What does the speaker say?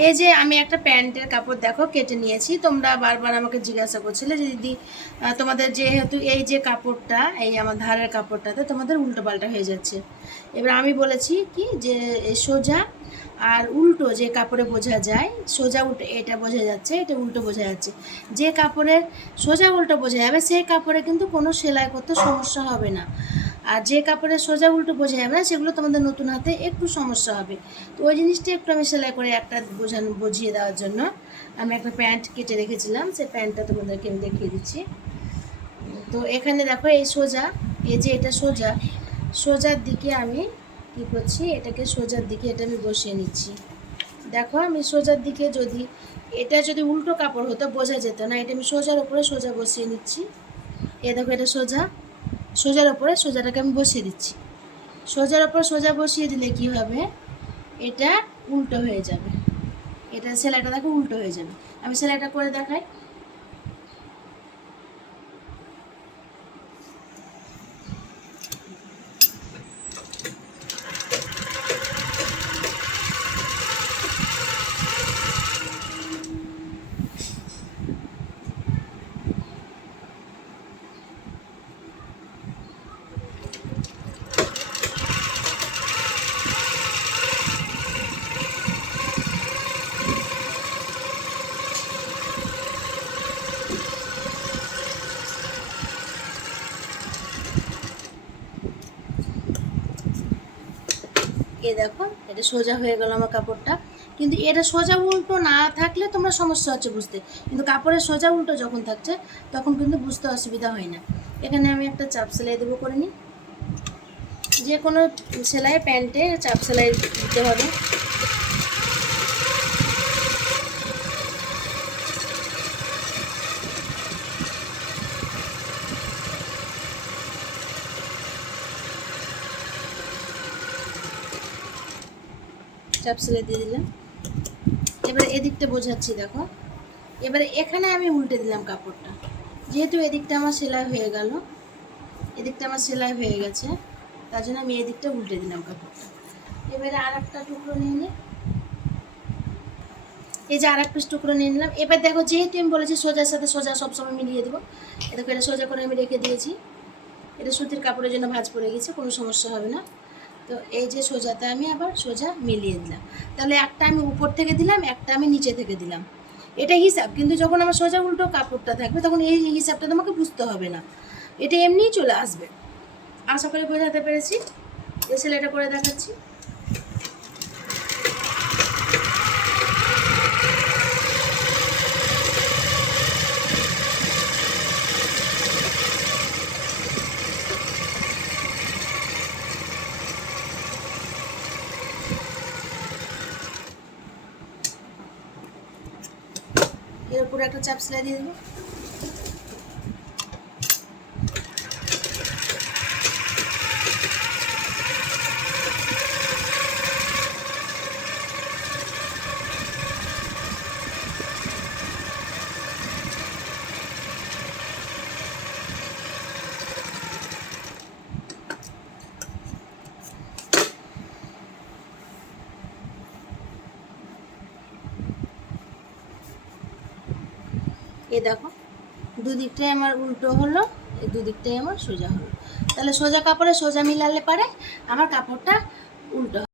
এই যে আমি একটা প্যান্টের কাপড় দেখো কেটে নিয়েছি। তোমরা বারবার আমাকে জিজ্ঞাসা করছিলে যে দিদি তোমাদের যেহেতু এই যে কাপড়টা, এই আমার ধারের কাপড়টাতে তোমাদের উল্টো পাল্টা হয়ে যাচ্ছে। এবার আমি বলেছি কি যে সোজা আর উল্টো যে কাপড়ে বোঝা যায়, সোজা উল্টো এটা বোঝা যাচ্ছে, এটা উল্টো বোঝা যাচ্ছে। যে কাপড়ের সোজা উল্টো বোঝা যাবে সেই কাপড়ে কিন্তু কোনো সেলাই করতে সমস্যা হবে না। আর যে কাপড়ে সোজা উল্টো বোঝা যাবে না সেগুলো তোমাদের নতুন হাতে একটু সমস্যা হবে। তো ওই জিনিসটা একটু আমি সেলাই করে একটা বুঝিয়ে দেওয়ার জন্য আমি একটা প্যান্ট কেটে রেখেছিলাম। সেই প্যান্টটা তোমাদেরকে আমি দেখিয়ে দিচ্ছি। তো এখানে দেখো এই সোজা, এই যে এটা সোজা, সোজার দিকে আমি কী করছি, এটাকে সোজার দিকে এটা আমি বসিয়ে নিচ্ছি। দেখো আমি সোজার দিকে, এটা যদি উল্টো কাপড় হতো বোঝা যেত না। এটা আমি সোজার ওপরে সোজা বসিয়ে নিচ্ছি। এ দেখো এটা সোজা, সোজার ওপরে সোজাটাকে আমি বসিয়ে দিচ্ছি। সোজার ওপর সোজা বসিয়ে দিলে কি হবে, এটা উল্টো হয়ে যাবে। এটা সেলাইটা দেখো উল্টো হয়ে যাবে। আমি সেলাইটা করে দেখাই। দেখো এটা সোজা হয়ে গেল আমার কাপড়টা। কিন্তু এটা সোজা উল্টো না থাকলে তোমরা সমস্যা হচ্ছে বুঝতে, কিন্তু কাপড়ের সোজা উল্টো যখন থাকছে তখন কিন্তু বুঝতে অসুবিধা হয় না। এখানে আমি একটা চাপ সেলাই দেবো করে নিই। যে কোনো সেলাই প্যান্টে চাপ সেলাই দিতে হবে। চাপ সেলাই দিয়ে দিলাম। এবারে এদিকটা বোঝাচ্ছি দেখো। এবারে এখানে আমি উল্টে দিলাম কাপড়টা। যেহেতু এদিকটা আমার সেলাই হয়ে গেল, এদিকটা আমার সেলাই হয়ে গেছে, তার জন্য আমি এদিকটা উল্টে দিলাম কাপড়টা। এবারে আর একটা টুকরো নিয়ে নিই। এই যে আর এক পিস টুকরো নিয়ে নিলাম। এবার দেখো যেহেতু আমি বলেছি সোজার সাথে সোজা সবসময় মিলিয়ে দেবো, দেখো এটা সোজা করে আমি রেখে দিয়েছি। এটা সুতির কাপড়ের জন্য ভাঁজ পড়ে গেছে, কোনো সমস্যা হবে না। তো এই যে সোজাতে আমি আবার সোজা মিলিয়ে দিলাম। তাহলে একটা আমি উপর থেকে দিলাম, একটা আমি নিচে থেকে দিলাম, এটা হিসাব। কিন্তু যখন আমার সোজা উল্টো কাপড়টা থাকবে তখন এই হিসাবটা তোমাকে বুঝতে হবে না, এটা এমনিই চলে আসবে। আশা করি বোঝাতে পেরেছি। এই সেলাইটা করে দেখাচ্ছি। এর উপরে একটা চাপ সেলাই দিয়ে দেবো। এ দেখো দুদিকটাই আমার উল্টো হলো, এই দুদিকটাই আমার সোজা হলো। তাহলে সোজা কাপড়ে সোজা মিলালে পারে আমার কাপড়টা